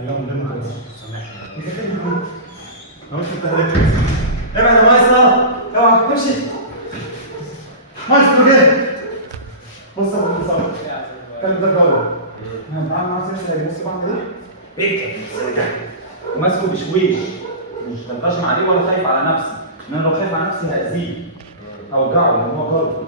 ايوه من غير معلش سامحني. انا مش متهرب. ابعد يا مايسترو، اوعى تمشي. مايسترو جه. بص يا ابو صابر، الكلب ده جاره. انا بتعامل معاه سياسه، بص بعمل ايه؟ ايه وماسكه بشويش، مش بتغشم عليه ولا خايف على نفسي، ان انا لو خايف على نفسي هاذيه اوجعه لان هو جاره.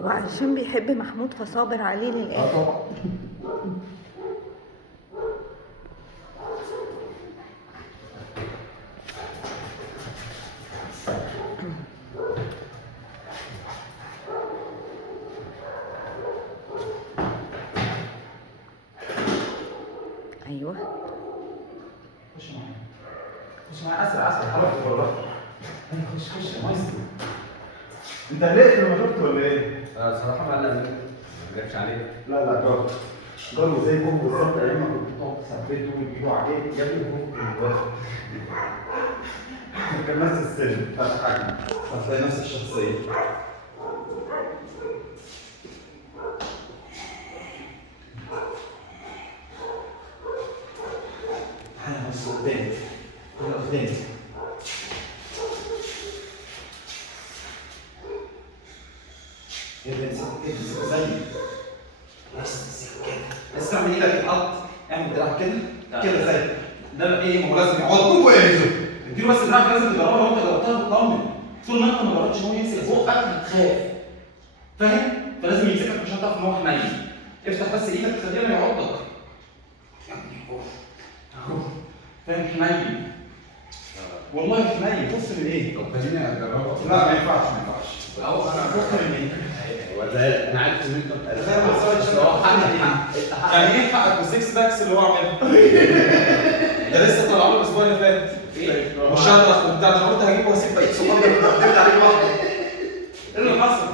هو علشان بيحب محمود فصابر عليه للآخر. طبعا. ايوه خش معايا، خش معايا، اسرع اسرع، حرك بره. خش خش يا مايسترو. انت قلقت لما شفته ولا ايه؟ صراحة ما لازم ما جابش عليه. لا جاره. جاره زي بوم بالظبط، ايام ما كنت بتقعد تثبته وتجيبه عليك، يا ابني بوم كان نفس السن بتاع الحجم، هتلاقي نفس الشخصية. أنا بص قدامي، أنا قدامي. كده امسك زي بس كده، بس اعمل ايدك تتحط، اعمل دراعك كده كده زي ده. ايه ما هو لازم يقعد جوه ينزل، اديله بس دراعك لازم تجربها. لو انت جربتها تطمن، طول ما انت ما جربتش ان هو يمسك بقك هتخاف، فاهم؟ فلازم يمسكك عشان تعرف ان هو حنين. افتح بس ايدك تخليه ما يعضك. اهو فاهم؟ حنين والله حنين. بص من ايه؟ طب خليني اجربها. لا ما ينفعش ما ينفعش. اهو انا بص من ايه؟ وده انا عارف ان انت زي ما حصلت هو حقك. يعني ايه حقك بالسكس باكس اللي هو عملها؟ ده لسه طالع له الاسبوع اللي فات. مشرف وبتاع، ده انا قلت هجيبه واسيب بقيه صحابي معتمد عليه لوحده. ايه اللي حصل؟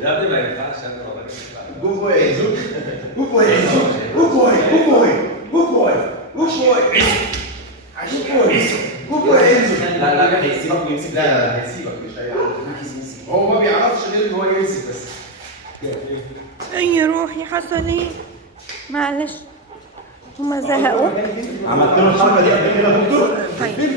يا ابني ما ينفعش انا والله. Good boy Enzo. Good boy Enzo. Good boy. Good boy. Good boy. Good boy. عايزين Good boy Enzo. لا هيسيبك ويمسك. لا هيسيبك مش هيسيبك. هو ما بيعرفش غير ان هو يمسك بس. يا روحي حصل ايه؟ معلش هما زهقوا. عملت له الحركه دي قبل كده يا دكتور؟ طيب